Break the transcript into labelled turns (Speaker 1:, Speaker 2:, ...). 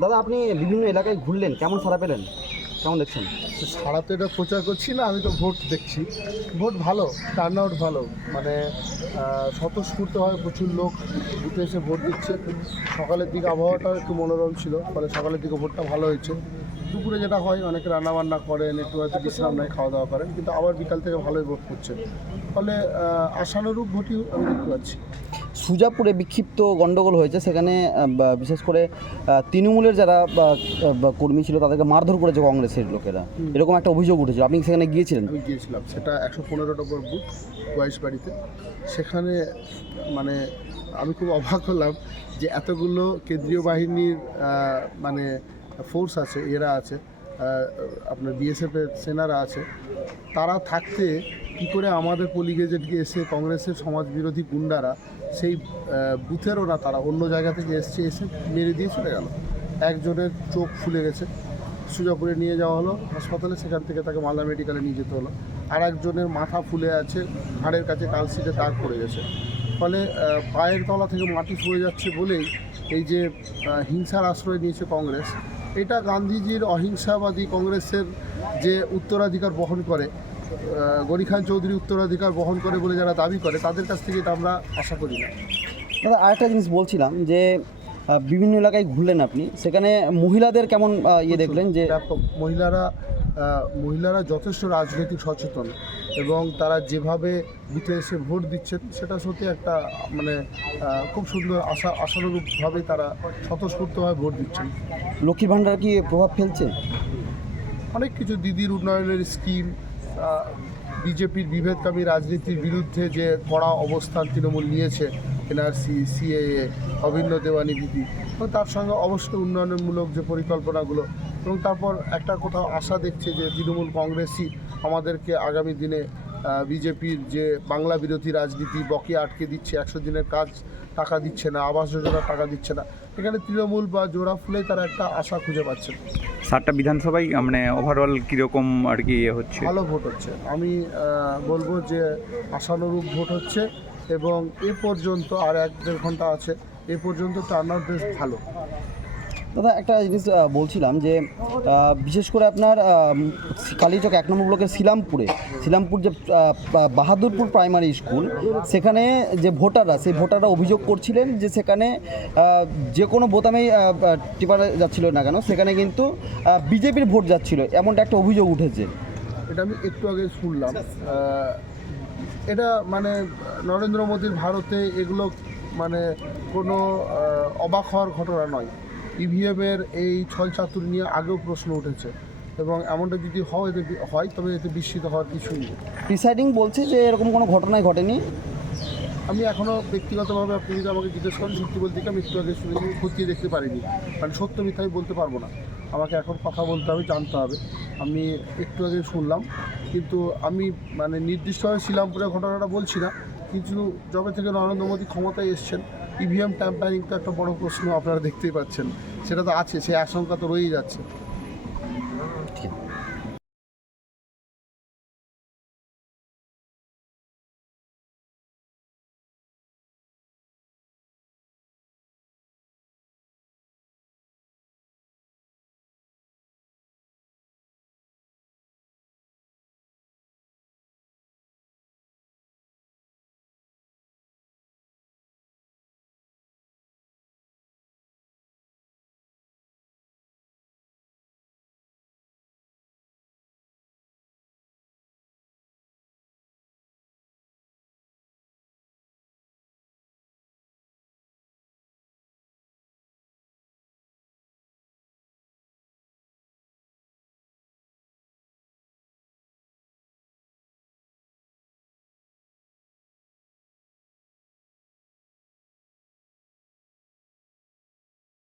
Speaker 1: দাদা, আপনি বিভিন্ন এলাকায় ঘুরলেন, কেমন সারা পেলেন? কেমন দেখছেন?
Speaker 2: সারা তো এটা প্রচার করছি না, আমি তো ভোট দেখছি। ভোট ভালো টার্ন আউট ভালো। মানে স্বতঃস্ফূর্তভাবে প্রচুর লোক বুথে এসে ভোট দিচ্ছে। সকালের দিকে আবহাওয়াটাও একটু মনোরম ছিল, ফলে সকালের দিকে ভোটটা ভালো হয়েছে। দুপুরে যেটা হয় অনেকে রান্নাবান্না করেন একটু হয়তো বিশ্রাম নেয় খাওয়া দাওয়া করেন কিন্তু আবার বিকাল থেকে ভালোই ভোট করছে ফলে আশানুরূপ ভোটই আমি দেখতে পাচ্ছি।
Speaker 1: সুজাপুরে বিক্ষিপ্ত গণ্ডগোল হয়েছে সেখানে বিশেষ করে তৃণমূলের যারা কর্মী ছিল তাদেরকে মারধর করেছে কংগ্রেসের লোকেরা। এরকম একটা অভিযোগ উঠেছিল। আপনি সেখানে গিয়েছিলেন?
Speaker 2: আমি গিয়েছিলাম। সেটা একশো পনেরো নম্বর বুথ বয়স বাড়িতে। সেখানে মানে আমি খুব অবাক হলাম যে এতগুলো কেন্দ্রীয় বাহিনীর মানে ফোর্স আছে এরা আছে আপনার বিএসএফের সেনারা আছে তারা থাকতে কী করে আমাদের পলিগেজেটকে এসে কংগ্রেসের সমাজবিরোধী গুন্ডারা সেই আহ, বুথেরও না তারা অন্য জায়গা থেকে এসছে এসে মেরে দিয়ে চলে গেল। একজনের চোখ ফুলে গেছে সুজাপুরে নিয়ে যাওয়া হলো হাসপাতালে সেখান থেকে তাকে মালদা মেডিকেলে নিয়ে যেতে হলো। আর একজনের মাথা ফুলে আছে ঘাড়ের কাছে কালসিটে দাগ পড়ে গেছে। ফলে পায়ের তলা থেকে মাটি সরে যাচ্ছে বলেই এই যে হিংসার আশ্রয় নিয়েছে কংগ্রেস এটা গান্ধীজির অহিংসাবাদী কংগ্রেসের যে উত্তরাধিকার বহন করে গনি খান চৌধুরী উত্তরাধিকার বহন করে বলে যারা দাবি করে তাদের কাছ থেকে এটা আমরা আশা করি না।
Speaker 1: দাদা আরেকটা জিনিস বলছিলাম যে বিভিন্ন এলাকায় ঘুরলেন আপনি সেখানে মহিলাদের কেমন ইয়ে দেখলেন যে
Speaker 2: মহিলারা মহিলারা যথেষ্ট রাজনৈতিক সচেতন। এবং তারা যেভাবে বুথে এসে ভোট দিচ্ছে সেটা সত্যি একটা মানে খুব সুন্দর আশা আশানুরূপভাবে তারা স্বতঃস্ফূর্তভাবে ভোট দিচ্ছেন।
Speaker 1: লক্ষ্মী ভাণ্ডার কি প্রভাব ফেলছে?
Speaker 2: অনেক কিছু দিদির উন্নয়নের স্কিম বিজেপির বিভেদকামী রাজনীতির বিরুদ্ধে যে কড়া অবস্থান তৃণমূল নিয়েছে এনআরসি সিএএ অভিন্ন দেওয়ানি বিধি এবং তার সঙ্গে অবশ্যই উন্নয়নমূলক যে পরিকল্পনাগুলো এবং তারপর একটা কোথাও আশা দেখছে যে তৃণমূল কংগ্রেসই আমাদেরকে আগামী দিনে বিজেপির যে বাংলা বিরোধী রাজনীতি বকে আটকে দিচ্ছে একশো দিনের কাজ টাকা দিচ্ছে না আবাস যোজনা টাকা দিচ্ছে না এখানে তৃণমূল বা জোড়া ফুলে তারা একটা আশা খুঁজে পাচ্ছে
Speaker 1: সাতটা বিধানসভায় মানে ওভারঅল কীরকম আর কি ইয়ে হচ্ছে?
Speaker 2: ভালো ভোট হচ্ছে। আমি বলব যে আশানুরূপ ভোট হচ্ছে এবং এ পর্যন্ত আর এক দেড় ঘণ্টা আছে এ পর্যন্ত টার্ন বেশ ভালো।
Speaker 1: দাদা, একটা জিনিস বলছিলাম যে বিশেষ করে আপনার কালীচক এক নম্বর ব্লকের শিলামপুরে, শিলামপুর যে বাহাদুরপুর প্রাইমারি স্কুল, সেখানে যে ভোটাররা, সেই ভোটাররা অভিযোগ করছিলেন যে সেখানে যে কোনো বোতামেই টিপারে যাচ্ছিল না কেন, সেখানে কিন্তু বিজেপির ভোট যাচ্ছিল, এমনটা একটা অভিযোগ উঠেছে।
Speaker 2: এটা আমি একটু আগে শুনলাম এটা মানে নরেন্দ্র মোদীর ভারতে এগুলো মানে কোনো অবাক হওয়ার ঘটনা নয়। ইভিএমের এই ছল চাতুর নিয়ে আগেও প্রশ্ন উঠেছে। এবং এমনটা যদি হয় হয় তবে এতে বিস্মিত হওয়ার কিছুই নেই।
Speaker 1: প্রিসাইডিং বলছে যে এরকম কোনো ঘটনাই ঘটেনি?
Speaker 2: আমি এখনও ব্যক্তিগতভাবে আপনি যদি আমাকে জিজ্ঞেস করেন সত্যি বলতে কি আমি একটু আগে শুনেছি খতিয়ে দেখতে পারিনি। মানে সত্য মিথ্যা আমি বলতে পারব না। আমাকে এখন কথা বলতে হবে জানতে হবে। আমি একটু আগে শুনলাম কিন্তু আমি মানে নির্দিষ্টভাবে শিলামপুরের ঘটনাটা বলছি না। কিন্তু যবে থেকে নরেন্দ্র মোদী ক্ষমতায় এসছেন। ইভিএম ট্যাম্পারিং তো একটা বড় প্রশ্ন আপনারা দেখতেই পাচ্ছেন। সেটা তো আছে, সেই আশঙ্কা তো রয়েই যাচ্ছে।